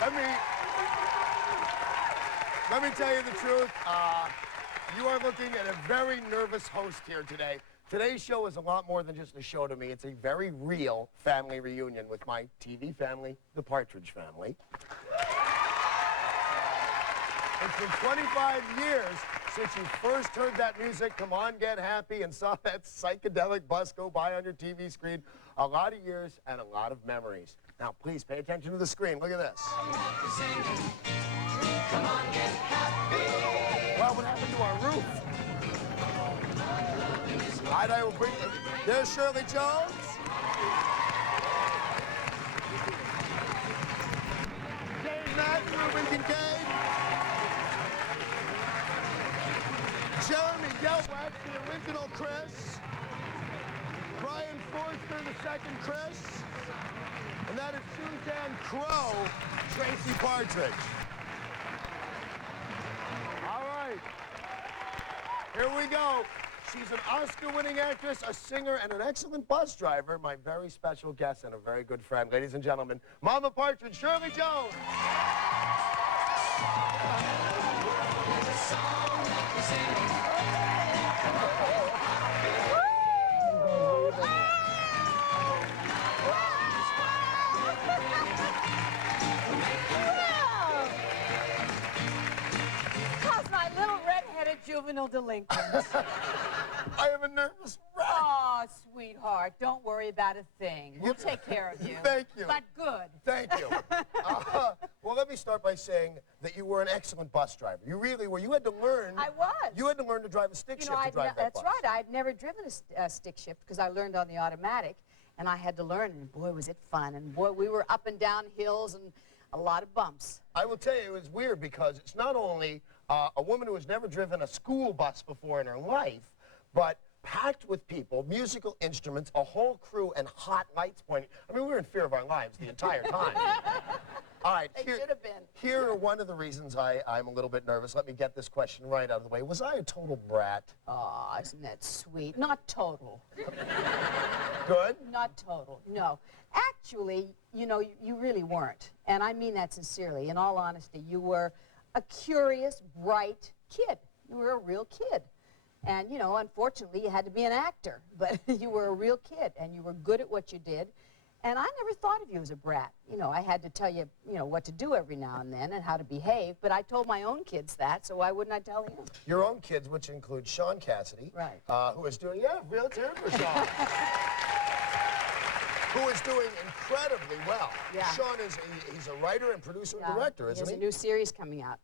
Let me tell you the truth. You are looking at a very nervous host here today. Today's show is a lot more than just a show to me. It's a very real family reunion with my TV family, the Partridge family. It's been 25 years since you first heard that music, Come On, Get Happy, and saw that psychedelic bus go by on your TV screen. A lot of years and a lot of memories. Now, please pay attention to the screen. Look at this. Come on, get happy. Well, what happened to our roof? I will bring you. There's Shirley Jones. Dave Madden, Ruben Kincaid. Jeremy Gelbwaks, the original Chris. Brian Forster, the second Chris. And that is Suzanne Crough, Tracy Partridge. All right. Here we go. She's an Oscar-winning actress, a singer, and an excellent bus driver. My very special guest and a very good friend. Ladies and gentlemen, Mama Partridge, Shirley Jones. Juvenile delinquents. I am a nervous wreck. Oh, sweetheart, don't worry about a thing. We'll take care of you. Thank you. But good. Thank you. Well, let me start by saying that you were an excellent bus driver. You really were. You had to learn. I was. You had to learn to drive a stick shift to drive that that's bus. right. I'd never driven a stick shift because I learned on the automatic, and I had to learn, and boy, was it fun. And boy, we were up and down hills and a lot of bumps. I will tell you, it was weird because it's not only a woman who has never driven a school bus before in her life, but packed with people, musical instruments, a whole crew, and hot lights pointing. I mean, we were in fear of our lives the entire time. All right, They should have been. Here are one of the reasons I'm a little bit nervous. Let me get this question right out of the way. Was I a total brat? Oh, isn't that sweet? Not total. Good? Not total, no. Actually, you know, you really weren't. And I mean that sincerely. In all honesty, you were a curious, bright kid. You were a real kid. And, you know, unfortunately, you had to be an actor. But you were a real kid, and you were good at what you did. And I never thought of you as a brat. You know, I had to tell you, you know, what to do every now and then and how to behave. But I told my own kids that, so why wouldn't I tell him? Your own kids, which include Sean Cassidy. Right. Who is doing, real term for Sean. Who is doing incredibly well. Yeah. Sean he's a writer and producer and director, isn't he? He has a new series coming out.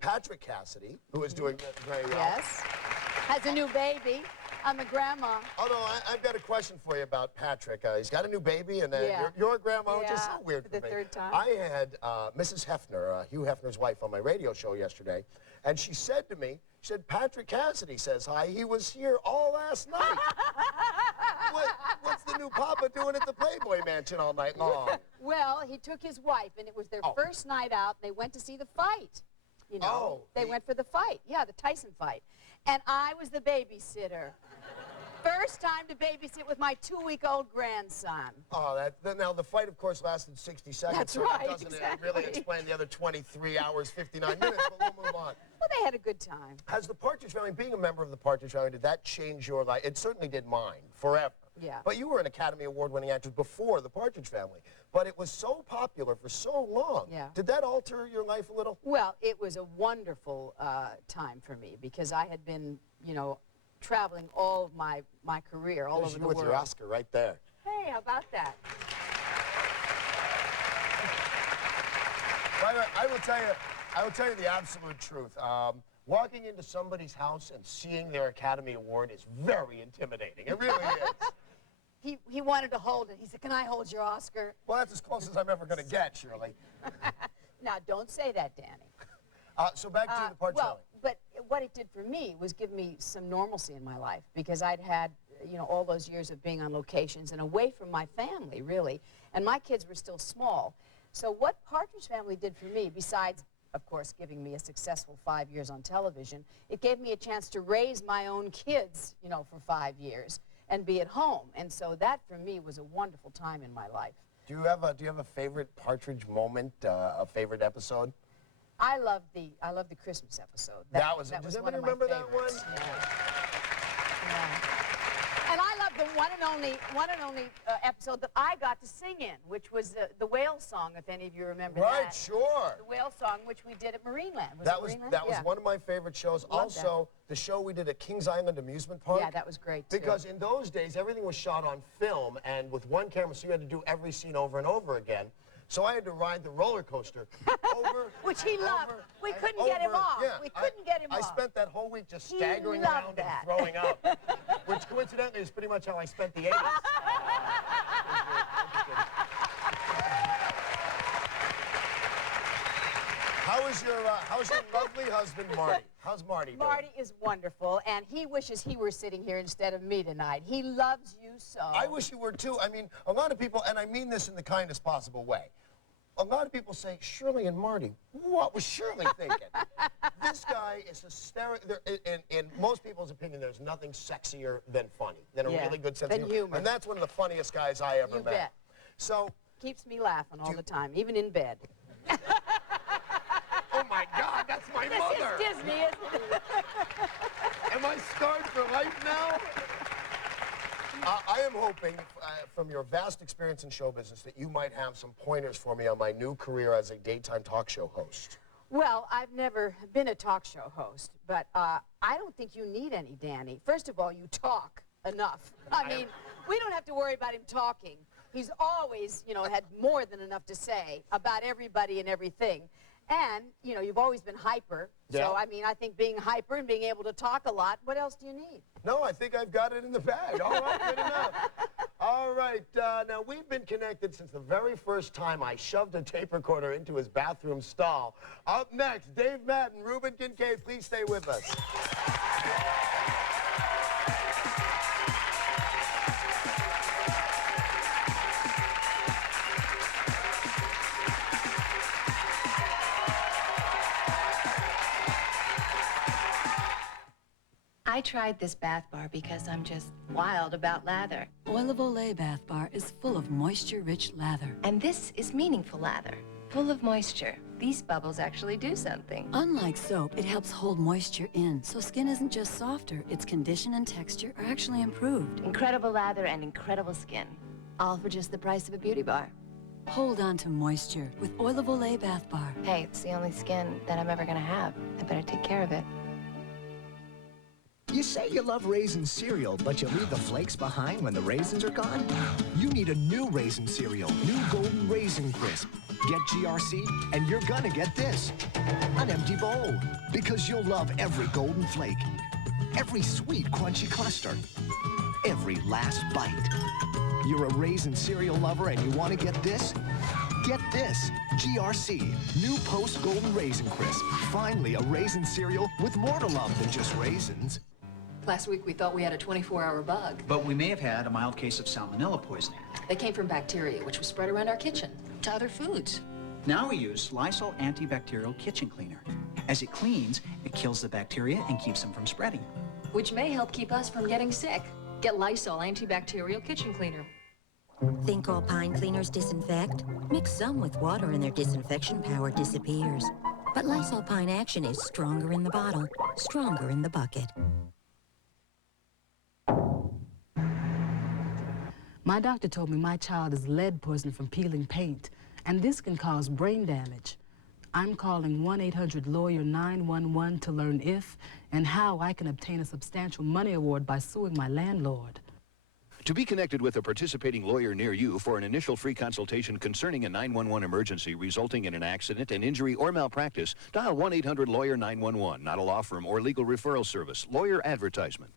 Patrick Cassidy, who is doing very well. Yes. Has a new baby. I'm a grandma. Oh, no, I've got a question for you about Patrick. He's got a new baby, and then you're a grandma, which is so weird for me. For the third time. I had Mrs. Hefner, Hugh Hefner's wife, on my radio show yesterday, and she said to me, she said, Patrick Cassidy says hi. He was here all last night. What's the new papa doing at the Playboy Mansion all night long? Well, he took his wife, and it was their first night out. They went to see the fight. You know, they went for the fight. Yeah, the Tyson fight. And I was the babysitter. First time to babysit with my 2-week-old grandson. Oh, now the fight, of course, lasted 60 seconds. That's so right, that doesn't exactly. really explain the other 23 hours, 59 minutes, but we'll move on. Well, they had a good time. Has the Partridge family, being a member of the Partridge family, did that change your life? It certainly did mine, forever. Yeah. But you were an Academy Award-winning actress before the Partridge family. But it was so popular for so long. Yeah. Did that alter your life a little? Well, it was a wonderful time for me because I had been, you know, traveling all of my career all over the world. With your Oscar right there. Hey, how about that? By the way, I will tell you the absolute truth. Walking into somebody's house and seeing their Academy Award is very intimidating. It really is. He wanted to hold it. He said, "Can I hold your Oscar?" Well, that's as close as I'm ever going to get, Shirley. Now, don't say that, Danny. So back to the Partridge family. But what it did for me was give me some normalcy in my life because I'd had, you know, all those years of being on locations and away from my family, really. And my kids were still small. So what Partridge family did for me, besides, of course, giving me a successful 5 years on television, it gave me a chance to raise my own kids, you know, for 5 years and be at home. And so that, for me, was a wonderful time in my life. Do you have a favorite Partridge moment, a favorite episode? I love the Christmas episode. That was does anybody one of my remember that one? favorites. Yeah. And I love the one and only episode that I got to sing in, which was the whale song, if any of you remember that. Right, sure. The whale song, which we did at Marineland. That was one of my favorite shows. Also, the show we did at Kings Island Amusement Park. Yeah, that was great, too. Because in those days, everything was shot on film and with one camera, so you had to do every scene over and over again. So I had to ride the roller coaster over, which he loved. We couldn't get him off. Yeah, we couldn't get him off. I spent that whole week just staggering around and throwing up, which coincidentally is pretty much how I spent the 80s. How's your lovely husband, Marty? How's Marty doing? Marty is wonderful, and he wishes he were sitting here instead of me tonight. He loves you so. I wish you were too. I mean, a lot of people, and I mean this in the kindest possible way, a lot of people say, Shirley and Marty, what was Shirley thinking? This guy is hysterical. In most people's opinion, there's nothing sexier than funny, than a really good sense of humor. And that's one of the funniest guys I ever met. Bet. So keeps me laughing all the time, even in bed. Oh my God, that's my mother. This is Disney, isn't it? Am I scarred for life now? I am hoping, from your vast experience in show business, that you might have some pointers for me on my new career as a daytime talk show host. Well, I've never been a talk show host, but I don't think you need any, Danny. First of all, you talk enough. I mean, we don't have to worry about him talking. He's always, had more than enough to say about everybody and everything. And, you've always been hyper. Yeah. So, I mean, I think being hyper and being able to talk a lot, what else do you need? No, I think I've got it in the bag. All right, good enough. All right, now we've been connected since the very first time I shoved a tape recorder into his bathroom stall. Up next, Dave Madden, Reuben Kincaid, please stay with us. I tried this bath bar because I'm just wild about lather. Oil of Olay Bath Bar is full of moisture-rich lather. And this is meaningful lather, full of moisture. These bubbles actually do something. Unlike soap, it helps hold moisture in, so skin isn't just softer, its condition and texture are actually improved. Incredible lather and incredible skin, all for just the price of a beauty bar. Hold on to moisture with Oil of Olay Bath Bar. Hey, it's the only skin that I'm ever gonna have. I better take care of it. You say you love raisin cereal, but you leave the flakes behind when the raisins are gone? You need a new raisin cereal, new Golden Raisin Crisp. Get GRC, and you're gonna get this, an empty bowl. Because you'll love every golden flake, every sweet, crunchy cluster, every last bite. You're a raisin cereal lover and you want to get this? Get this, GRC, new Post Golden Raisin Crisp. Finally, a raisin cereal with more to love than just raisins. Last week, we thought we had a 24-hour bug. But we may have had a mild case of salmonella poisoning. They came from bacteria, which was spread around our kitchen to other foods. Now we use Lysol antibacterial kitchen cleaner. As it cleans, it kills the bacteria and keeps them from spreading. Which may help keep us from getting sick. Get Lysol antibacterial kitchen cleaner. Think all pine cleaners disinfect? Mix some with water and their disinfection power disappears. But Lysol Pine Action is stronger in the bottle, stronger in the bucket. My doctor told me my child is lead poisoned from peeling paint, and this can cause brain damage. I'm calling 1-800-LAWYER-911 to learn if and how I can obtain a substantial money award by suing my landlord. To be connected with a participating lawyer near you for an initial free consultation concerning a 911 emergency resulting in an accident, an injury, or malpractice, dial 1-800-LAWYER-911, not a law firm or legal referral service. Lawyer advertisement.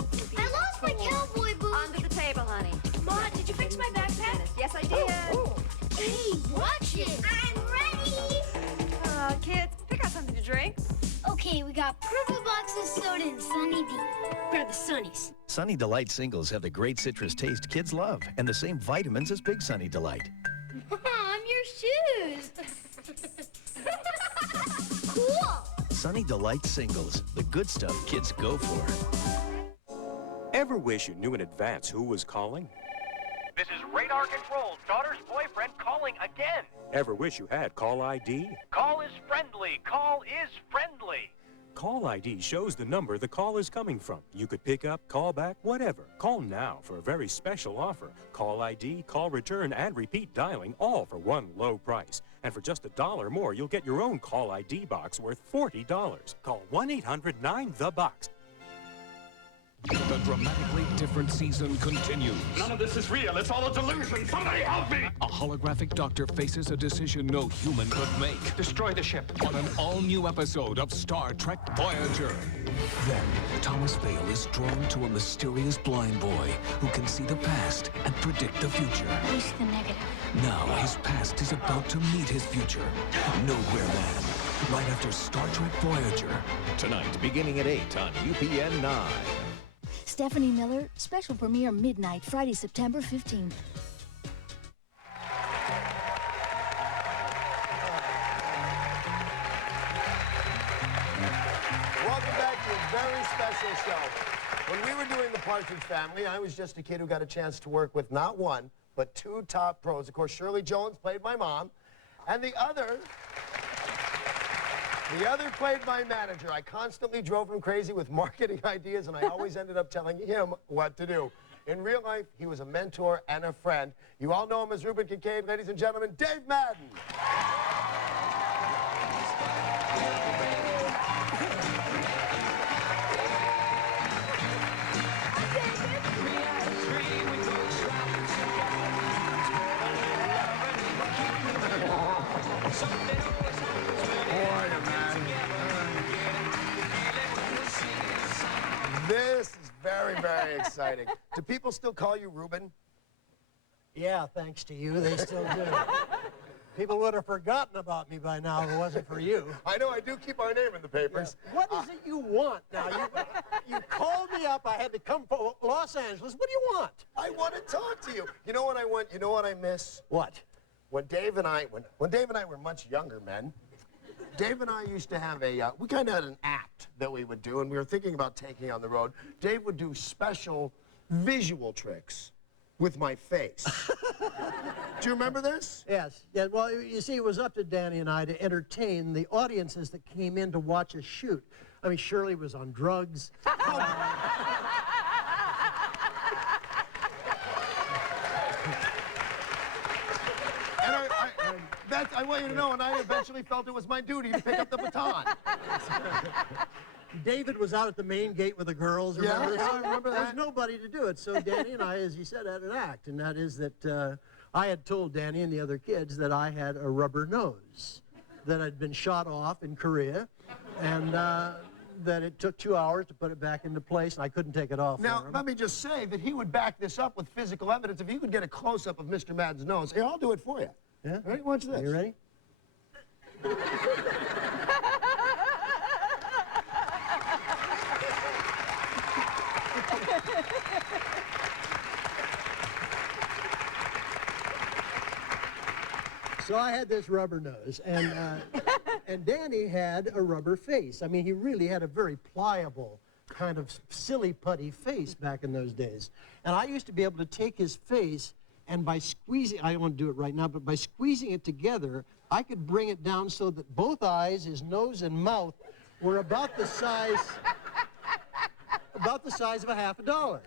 I lost my cowboy boots. Under the table, honey. Ma, did you fix my backpack? Yes, I did. Oh. Hey, watch it. I'm ready. Kids, pick out something to drink. Okay, we got purple boxes, soda, and Sunny D. Grab the Sunnies. Sunny Delight singles have the great citrus taste kids love and the same vitamins as Big Sunny Delight. Mom, your shoes. Cool. Sunny Delight singles, the good stuff kids go for. Ever wish you knew in advance who was calling? This is Radio radar controlled. Daughter's boyfriend calling again. Ever wish you had call ID? Call is friendly. Call is friendly. Call ID shows the number the call is coming from. You could pick up, call back, whatever. Call now for a very special offer. Call ID, call return, and repeat dialing, all for one low price. And for just $1 more, you'll get your own Call ID box worth $40. Call 1-800-9-THE-BOX. The dramatically different season continues. None of this is real. It's all a delusion. Somebody help me! A holographic doctor faces a decision no human could make. Destroy the ship. On an all-new episode of Star Trek Voyager. Then, Thomas Vale is drawn to a mysterious blind boy who can see the past and predict the future. He's the negative. Now, his past is about to meet his future. Nowhere Man. Right after Star Trek Voyager. Tonight, beginning at 8 on UPN 9. Stephanie Miller, special premiere midnight, Friday, September 15th. Welcome back to a very special show. When we were doing the Partridge Family, I was just a kid who got a chance to work with not one, but two top pros. Of course, Shirley Jones played my mom, and the other played my manager. I constantly drove him crazy with marketing ideas, and I always ended up telling him what to do. In real life, he was a mentor and a friend. You all know him as Reuben Kincaid. Ladies and gentlemen, Dave Madden. This is very, very exciting. Do people still call you Reuben? Yeah, thanks to you, they still do. People would have forgotten about me by now if it wasn't for you. I know, I do keep our name in the papers. Yeah. What is it you want now? You called me up, I had to come from Los Angeles. What do you want? I want to talk to you. You know what I want? You know what I miss? What? When Dave and I were much younger men, Dave and I used to have we kind of had an act that we would do, and we were thinking about taking on the road. Dave would do special visual tricks with my face. Do you remember this? Yes. Yeah, well, you see, it was up to Danny and I to entertain the audiences that came in to watch us shoot. I mean, Shirley was on drugs. I want you to know, and I eventually felt it was my duty to pick up the baton. David was out at the main gate with the girls. Remember I remember that. There was nobody to do it, so Danny and I, as he said, had an act, and that is that I had told Danny and the other kids that I had a rubber nose that had been shot off in Korea, and that it took 2 hours to put it back into place, and I couldn't take it off. Now, let me just say that he would back this up with physical evidence. If you could get a close-up of Mr. Madden's nose, here, I'll do it for you. Yeah? All right, watch this. You ready? So I had this rubber nose, and Danny had a rubber face. I mean, he really had a very pliable, kind of silly putty face back in those days. And I used to be able to take his face, and by squeezing, I don't want to do it right now, but by squeezing it together, I could bring it down so that both eyes, his nose and mouth, were about the size of a $50.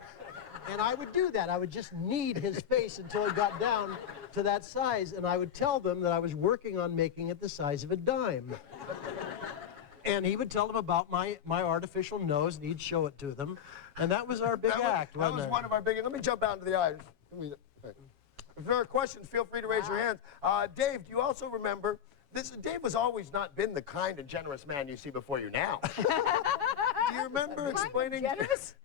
And I would do that. I would just knead his face until it got down to that size, and I would tell them that I was working on making it the size of a dime. And he would tell them about my artificial nose, and he'd show it to them. And that was our big act, wasn't it? That was one of our big... Let me jump out into the eyes. If there are questions, feel free to raise your hands. Dave, do you also remember... Dave has always not been the kind and generous man you see before you now. Do you remember explaining... Do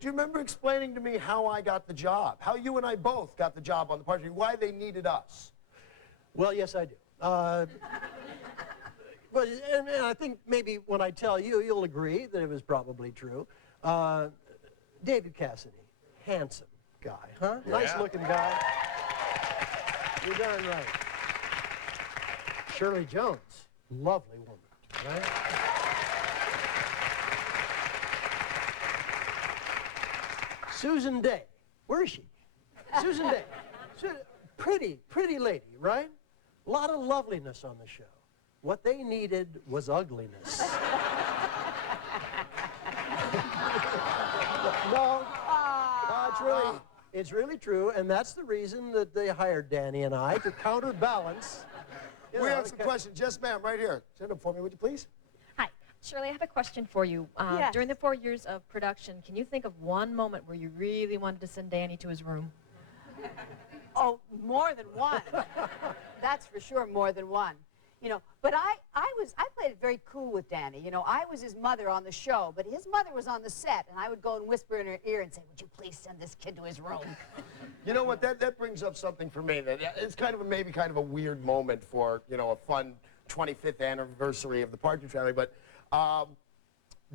you remember explaining to me how I got the job? How you and I both got the job on the Partridge? Why they needed us? Well, yes, I do. But and I think maybe when I tell you, you'll agree that it was probably true. David Cassidy, handsome guy, huh? Yeah. Nice-looking guy. You're darn right. Shirley Jones, lovely woman, right? Susan Day, where is she? Susan Day. pretty lady, right? A lot of loveliness on the show. What they needed was ugliness. No, it's really true, and that's the reason that they hired Danny and I to counterbalance. We have some questions. Yes, ma'am, right here. Send them for me, would you please? Hi. Shirley, I have a question for you. Yes. During the 4 years of production, can you think of one moment where you really wanted to send Danny to his room? Oh, more than one. That's for sure, more than one. You know, but I played it very cool with Danny. You know, I was his mother on the show, but his mother was on the set, and I would go and whisper in her ear and say, would you please send this kid to his room? You know what, that brings up something for me. That it's kind of maybe kind of a weird moment for, you know, a fun 25th anniversary of the Partridge Family, but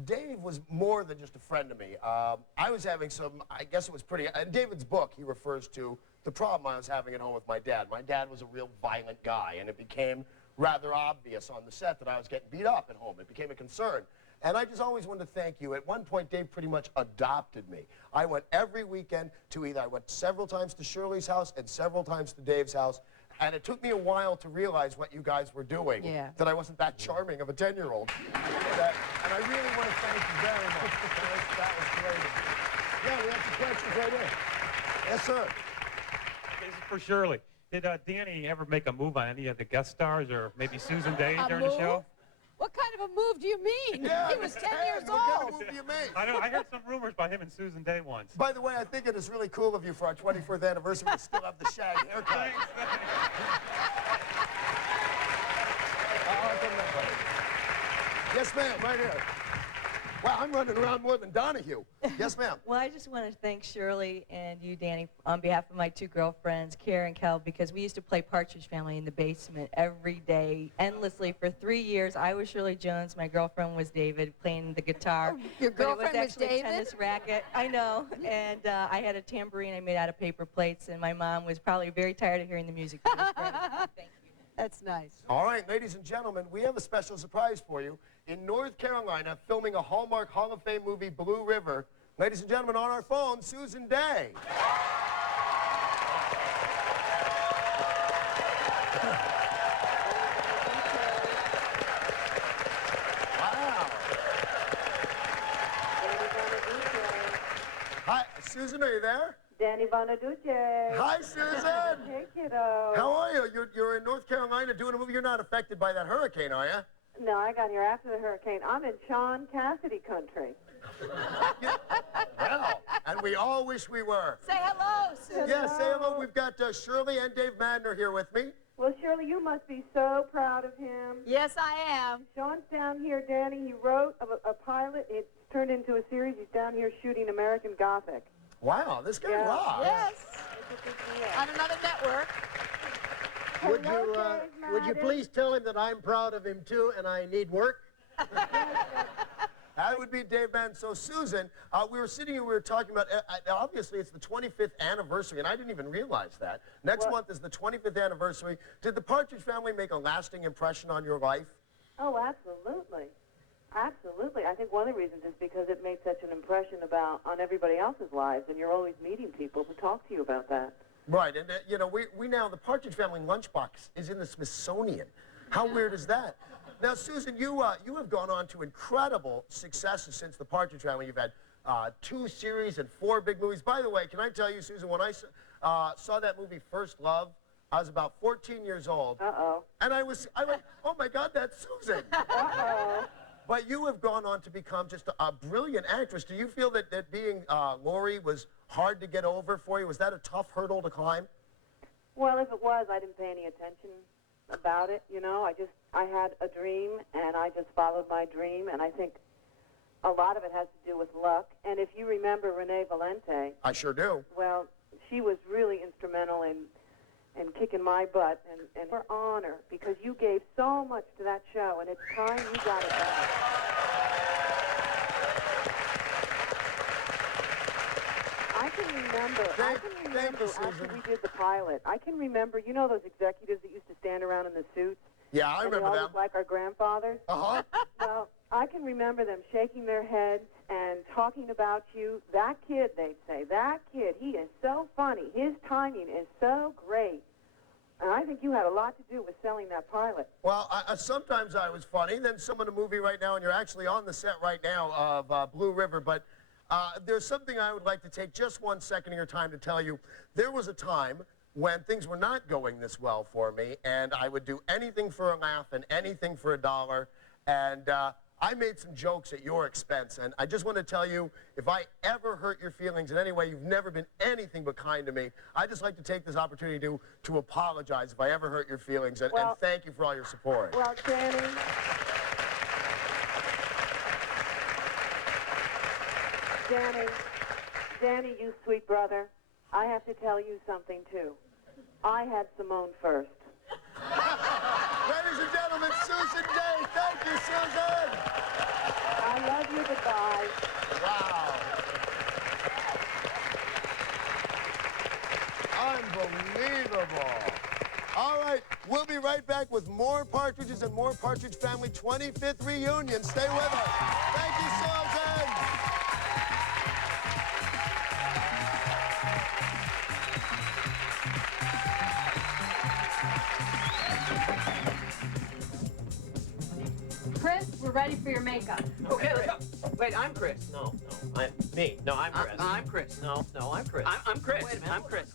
Dave was more than just a friend to me. I was having some, I guess it was pretty, in David's book, he refers to the problem I was having at home with my dad. My dad was a real violent guy, and it became rather obvious on the set that I was getting beat up at home. It became a concern. And I just always wanted to thank you. At one point, Dave pretty much adopted me. I went every weekend to I went several times to Shirley's house and several times to Dave's house. And it took me a while to realize what you guys were doing. Yeah. That I wasn't that charming of a 10-year-old. And I really want to thank you very much. That was great. Yeah, we have some questions right here. Yes, sir. This is for Shirley. Did Danny ever make a move on any of the guest stars, or maybe Susan Day during the show? What kind of a move do you mean? Yeah, he was 10 years what old. kind of move do you mean? I heard some rumors about him and Susan Day once. By the way, I think it is really cool of you for our 24th anniversary to still have the shag haircut. Yes, ma'am, right here. Wow, I'm running around more than Donahue. Yes, ma'am. Well, I just want to thank Shirley and you, Danny, on behalf of my two girlfriends, Kara and Kel, because we used to play Partridge Family in the basement every day, endlessly, for 3 years. I was Shirley Jones. My girlfriend was David, playing the guitar. Your girlfriend but it was was actually David? a tennis racket. I know. And I had a tambourine I made out of paper plates, and my mom was probably very tired of hearing the music. But it was great. Thank you. That's nice. All right, ladies and gentlemen, we have a special surprise for you. In North Carolina, filming a Hallmark Hall of Fame movie, Blue River. Ladies and gentlemen, on our phone, Susan Day. Wow. Hi, Susan, are you there? Danny Bonaduce. Hi, Susan. Hey, kiddo. How are you? You're in North Carolina doing a movie. You're not affected by that hurricane, are you? No, I got here after the hurricane. I'm in Sean Cassidy country. Well, and we all wish we were. Say hello, Susan. Yeah, say hello. We've got Shirley and Dave Madden are here with me. Well, Shirley, you must be so proud of him. Yes, I am. Sean's down here, Danny. He wrote a pilot. It's turned into a series. He's down here shooting American Gothic. Wow, this guy rocks. Yes. On another network. Would you please tell him that I'm proud of him too, and I need work? That would be Dave Madden. So, Susan, we were sitting here, we were talking about, obviously, it's the 25th anniversary, and I didn't even realize that. Next month is the 25th anniversary. Did the Partridge Family make a lasting impression on your life? Oh, absolutely. Absolutely. I think one of the reasons is because it made such an impression on everybody else's lives, and you're always meeting people who talk to you about that. Right, and you know, we now, the Partridge Family lunchbox is in the Smithsonian. How weird is that? Now, Susan, you have gone on to incredible successes since the Partridge Family. You've had 2 series and 4 big movies. By the way, can I tell you, Susan, when I saw that movie First Love, I was about 14 years old. Uh-oh. And I went, oh my God, that's Susan. Uh-oh. But you have gone on to become just a brilliant actress. Do you feel that being Laurie was hard to get over for you? Was that a tough hurdle to climb? Well, if it was, I didn't pay any attention about it, you know. I had a dream, and I just followed my dream, and I think a lot of it has to do with luck. And if you remember Renee Valente... I sure do. Well, she was really instrumental in kicking my butt, and her honor, because you gave so much to that show, and it's time you got it back. I can remember after we did the pilot, I can remember, you know those executives that used to stand around in the suits? Yeah, I remember they all them. looked like our grandfathers? Uh-huh. Well, I can remember them shaking their heads and talking about you. That kid, they'd say, that kid, he is so funny. His timing is so great. And I think you had a lot to do with selling that pilot. Well, sometimes I was funny. Then some in the movie right now, and you're actually on the set right now of Blue River. But there's something I would like to take just 1 second of your time to tell you. There was a time when things were not going this well for me, and I would do anything for a laugh and anything for $1. And I made some jokes at your expense, and I just want to tell you, if I ever hurt your feelings in any way, you've never been anything but kind to me. I'd just like to take this opportunity to apologize if I ever hurt your feelings, and thank you for all your support. Well, Danny, you sweet brother, I have to tell you something, too. I had Simone first. Ladies and gentlemen, Susan Day. Thank you, Susan. I love you. Goodbye. Wow. Unbelievable. All right, we'll be right back with more Partridges and more Partridge Family 25th reunion. Stay with us. Thank you, Susan. Chris, we're ready for your makeup. Okay, let's go. Wait, I'm Chris. No, I'm me. No, I'm Chris. I'm Chris. No, I'm Chris. I'm Chris. Wait a minute. I'm Chris.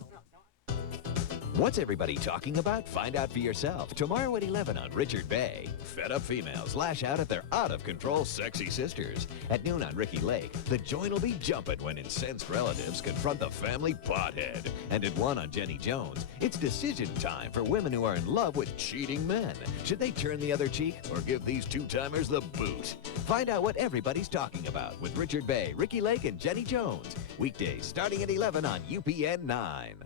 What's everybody talking about? Find out for yourself tomorrow at 11 on Richard Bay. Fed up females lash out at their out-of-control sexy sisters. At noon on Ricky Lake, the joint will be jumping when incensed relatives confront the family pothead. And at 1 on Jenny Jones, it's decision time for women who are in love with cheating men. Should they turn the other cheek or give these two-timers the boot? Find out what everybody's talking about with Richard Bay, Ricky Lake, and Jenny Jones. Weekdays starting at 11 on UPN 9.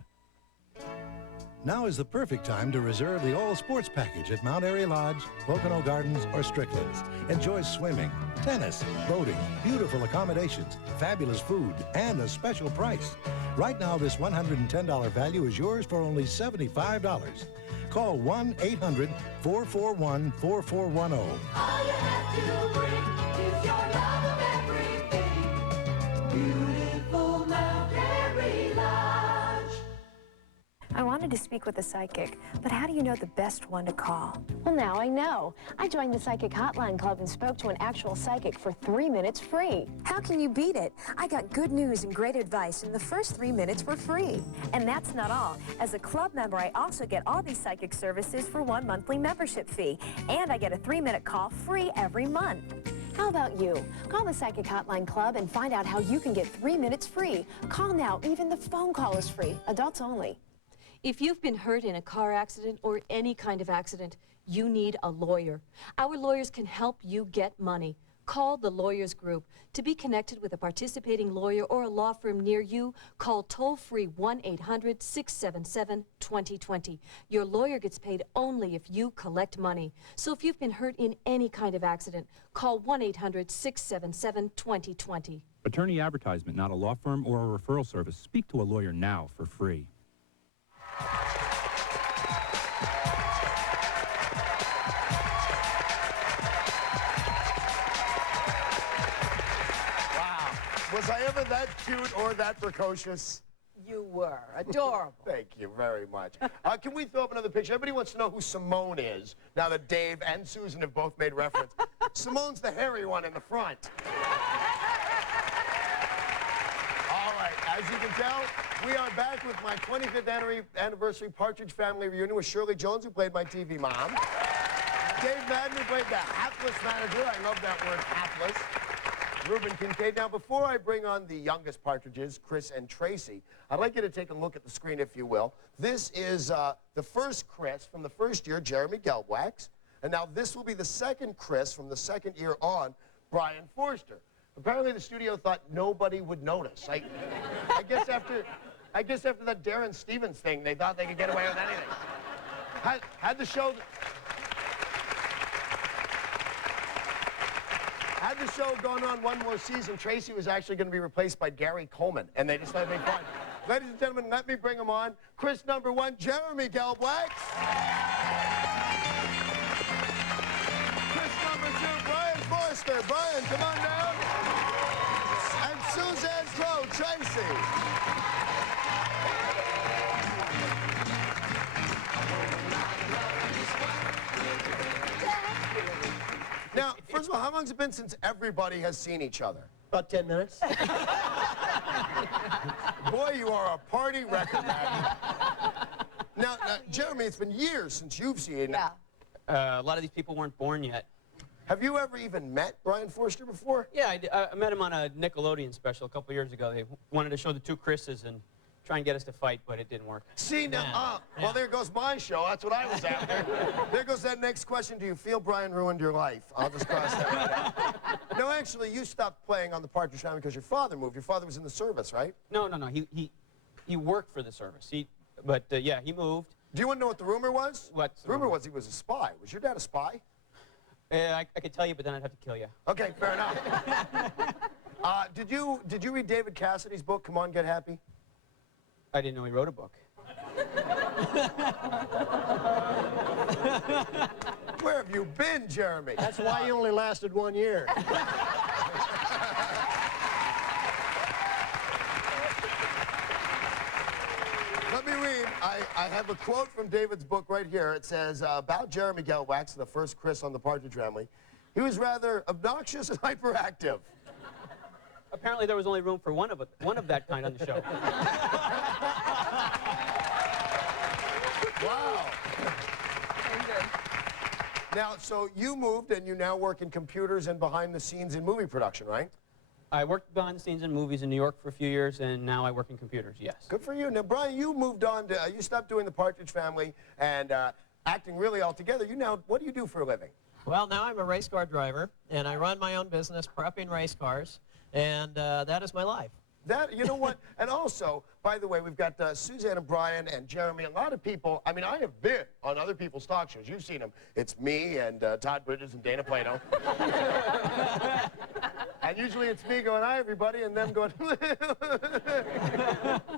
Now is the perfect time to reserve the all-sports package at Mount Airy Lodge, Pocono Gardens, or Strickland's. Enjoy swimming, tennis, boating, beautiful accommodations, fabulous food, and a special price. Right now, this $110 value is yours for only $75. Call 1-800-441-4410. All you have to bring is your love of everything. Beautiful Mount Airy Lodge. I wanted to speak with a psychic, but how do you know the best one to call? Well, now I know. I joined the Psychic Hotline Club and spoke to an actual psychic for 3 minutes free. How can you beat it? I got good news and great advice, and the first 3 minutes were free. And that's not all. As a club member, I also get all these psychic services for 1 monthly membership fee, and I get a 3-minute call free every month. How about you? Call the Psychic Hotline Club and find out how you can get 3 minutes free. Call now. Even the phone call is free. Adults only. If you've been hurt in a car accident or any kind of accident, you need a lawyer. Our lawyers can help you get money. Call the Lawyers Group. To be connected with a participating lawyer or a law firm near you, call toll-free 1-800-677-2020. Your lawyer gets paid only if you collect money. So if you've been hurt in any kind of accident, call 1-800-677-2020. Attorney advertisement, not a law firm or a referral service. Speak to a lawyer now for free. Was I ever that cute or that precocious? You were. Adorable. Thank you very much. Can we throw up another picture? Everybody wants to know who Simone is, now that Dave and Susan have both made reference. Simone's the hairy one in the front. All right, as you can tell, we are back with my 25th anniversary Partridge Family reunion with Shirley Jones, who played my TV mom. Dave Madden, who played the hapless manager. I love that word, hapless. Reuben Kincaid. Now, before I bring on the youngest Partridges, Chris and Tracy, I'd like you to take a look at the screen, if you will. This is the first Chris from the first year, Jeremy Gelbwaks. And now this will be the second Chris from the second year on, Brian Forster. Apparently, the studio thought nobody would notice. I guess after that Darren Stevens thing, they thought they could get away with anything. Had the show gone on one more season, Tracy was actually going to be replaced by Gary Coleman, and they just let me find. Ladies and gentlemen, let me bring him on. Chris number 1, Jeremy Gelbwaks. Chris number 2, Brian Forster. Brian, come on down. And Suzanne Crough, Tracy. First of all, how long has it been since everybody has seen each other? About 10 minutes. Boy, you are a party record man. Now, Jeremy, it's been years since you've seen. Yeah. A lot of these people weren't born yet. Have you ever even met Brian Forster before? Yeah, I met him on a Nickelodeon special a couple years ago. They wanted to show the two Chris's and try and get us to fight, but it didn't work. See, now, well, there goes my show. That's what I was after. There goes that next question. Do you feel Brian ruined your life? I'll just cross that right out. No, actually, you stopped playing on the Partridge Family because your father moved. Your father was in the service, right? No. He worked for the service. But yeah, he moved. Do you want to know what the rumor was? What? The rumor was he was a spy. Was your dad a spy? I could tell you, but then I'd have to kill you. Okay, fair enough. Did you read David Cassidy's book, Come On, Get Happy? I didn't know he wrote a book. Where have you been, Jeremy? That's why you only lasted 1 year. Let me read. I have a quote from David's book right here. It says, about Jeremy Gelbwaks, the first Chris on the Partridge Family. He was rather obnoxious and hyperactive. Apparently there was only room for one of that kind on the show. Wow. Now, so you moved and you now work in computers and behind the scenes in movie production, right? I worked behind the scenes in movies in New York for a few years, and now I work in computers, yes. Good for you. Now, Brian, you moved on to, you stopped doing the Partridge Family and acting really altogether. What do you do for a living? Well, now I'm a race car driver, and I run my own business prepping race cars, and that is my life. You know what? And also, by the way, we've got Suzanne and Brian and Jeremy. A lot of people, I mean, I have been on other people's talk shows. You've seen them. It's me and Todd Bridges and Dana Plato. And usually it's me going, hi, everybody, and them going,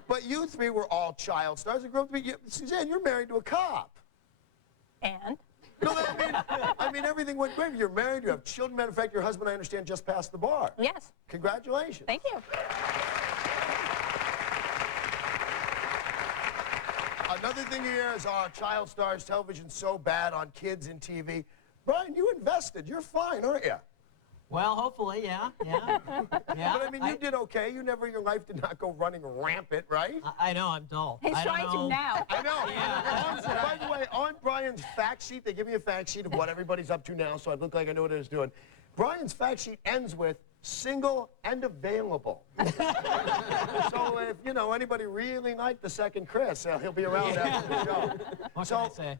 But you three were all child stars. And grew up to be, Suzanne, you're married to a cop. And? No, I mean, everything went great. You're married, you have children. Matter of fact, your husband, I understand, just passed the bar. Yes. Congratulations. Thank you. Another thing here is child stars, television so bad on kids and TV. Brian, you invested. You're fine, aren't you? Well, hopefully, yeah. But I mean, you did okay. You never in your life did not go running rampant, right? I know, I'm dull. He's trying to now. I know. Yeah. By the way, on Brian's fact sheet, they give me a fact sheet of what everybody's up to now, so I look like I know what it is doing. Brian's fact sheet ends with single and available. So if, anybody really liked the second Chris, he'll be around after the show. What can I say?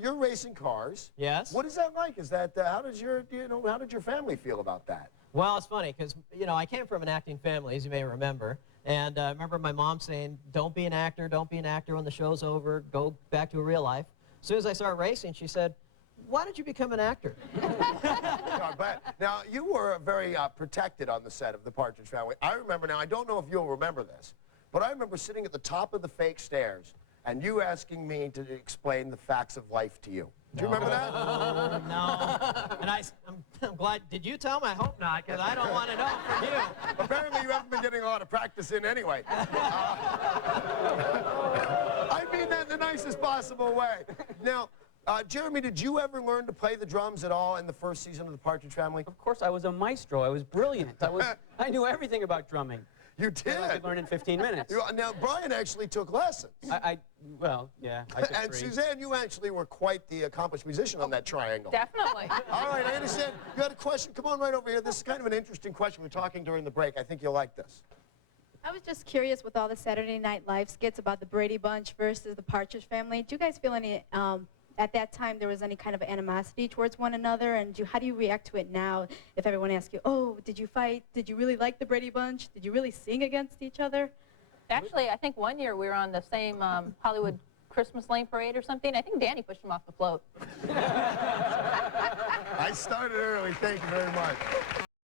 You're racing cars. Yes. What is that like? Is that, how did your family feel about that? Well, it's funny, because, I came from an acting family, as you may remember. And I remember my mom saying, don't be an actor when the show's over, go back to real life. As soon as I started racing, she said, why did you become an actor? Now, you were very protected on the set of the Partridge Family. I remember, now I don't know if you'll remember this, but I remember sitting at the top of the fake stairs and you asking me to explain the facts of life to you. Do you remember that? No. And I'm glad, did you tell me? I hope not, because I don't want to know from you. Apparently you haven't been getting a lot of practice in anyway. I mean that in the nicest possible way. Now, Jeremy, did you ever learn to play the drums at all in the first season of the Partridge Family? Of course, I was a maestro. I was brilliant. I knew everything about drumming. You did? I could learn in 15 minutes. Now, Brian actually took lessons. Well, yeah, I took And 3. Suzanne, you actually were quite the accomplished musician on that triangle. Definitely. All right, I understand. You had a question. Come on right over here. This is kind of an interesting question. We were talking during the break. I think you'll like this. I was just curious with all the Saturday Night Live skits about the Brady Bunch versus the Partridge Family. Do you guys feel any, at that time, there was any kind of animosity towards one another? And how do you react to it now if everyone asks you, oh, did you fight? Did you really like the Brady Bunch? Did you really sing against each other? Actually, I think one year we were on the same Hollywood Christmas Lane Parade or something. I think Danny pushed him off the float. I started early. Thank you very much.